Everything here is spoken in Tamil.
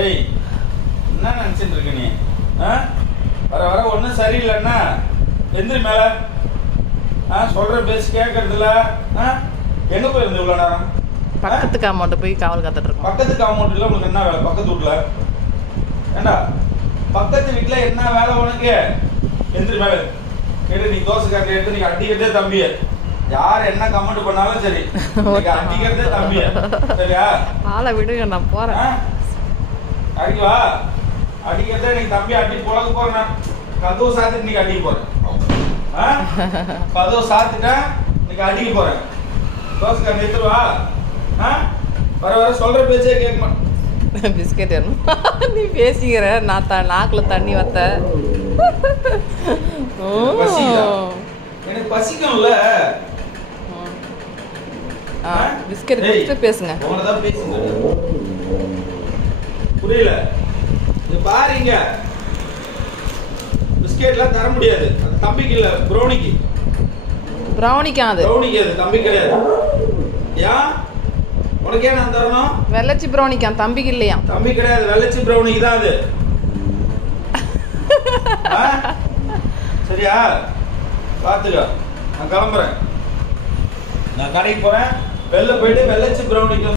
ஏய், என்ன நினைச்சிட்டு இருக்க நீ? வர வர ஒன்றும் சரியில்லைன்னா எந்திரி மேல. சொல்ற பேசி கேட்கறதுல எங்க போயிருந்து இவ்வளோ நேரம்? பக்கத்து காம்பவுண்ட் போய் காவல் காத்துட்டு இருக்கோம். பக்கத்து காம்பவுண்ட்ல உங்களுக்கு என்ன வேலை? பக்கத்து வீட்டுல ஏண்டா பக்கத்து வீட்டுல என்ன வேலை உனக்கு? எந்திரி மேல. கேட்டு நீ தோசை காட்டி எடுத்து நீங்க அடிக்கிறதே தம்பிய. யார் என்ன கமெண்ட் பண்ணாலும் சரி, நீங்க அடிக்கிறதே தம்பிய. சரியா? ஆளை விடுங்க, நான் போறேன். அடிக்குவா அடிக்கிறதே நீங்க தம்பி அடி போலக்கு போறேன். கதவு சாத்திட்டு நீங்க அடிக்க போறேன். கதவு சாத்திட்டேன் நீங்க அடிக்க போறேன். தோசை காட்டி எடுத்துருவா. வர வர சொல்ற பேச்சே கேட்க மாட்டேன். பிஸ்கெட் வேணும். நீ பேசிக்கிற, நான் நாக்கில் தண்ணி வத்த. எனக்கு பசிக்கும்ல. பிஸ்கெட் கொடுத்து பேசுங்க. உங்களதான் பேசுங்க. புரியல? இது பாருங்க, பிஸ்கெட்லாம் தர முடியாது. அது தம்பிக்கு இல்ல, ப்ரௌனிக்கு. ப்ரௌனிக்கா? அது ப்ரௌனிக்கு, அது தம்பி கிடையாது. ஏன் உனக்கு ஏன் நான் தரணும்? வெள்ளச்சி ப்ரௌனிக்கா, தம்பிக்கு இல்லையா? தம்பி கிடையாது, வெள்ளச்சி ப்ரௌனிக்கு தான் அது. சரியா? பார்த்துக்க, நான் கிளம்புறேன். நான் கடைக்கு போறேன். வெளில போயிட்டு வெள்ளச்சி ப்ரௌனிக்கு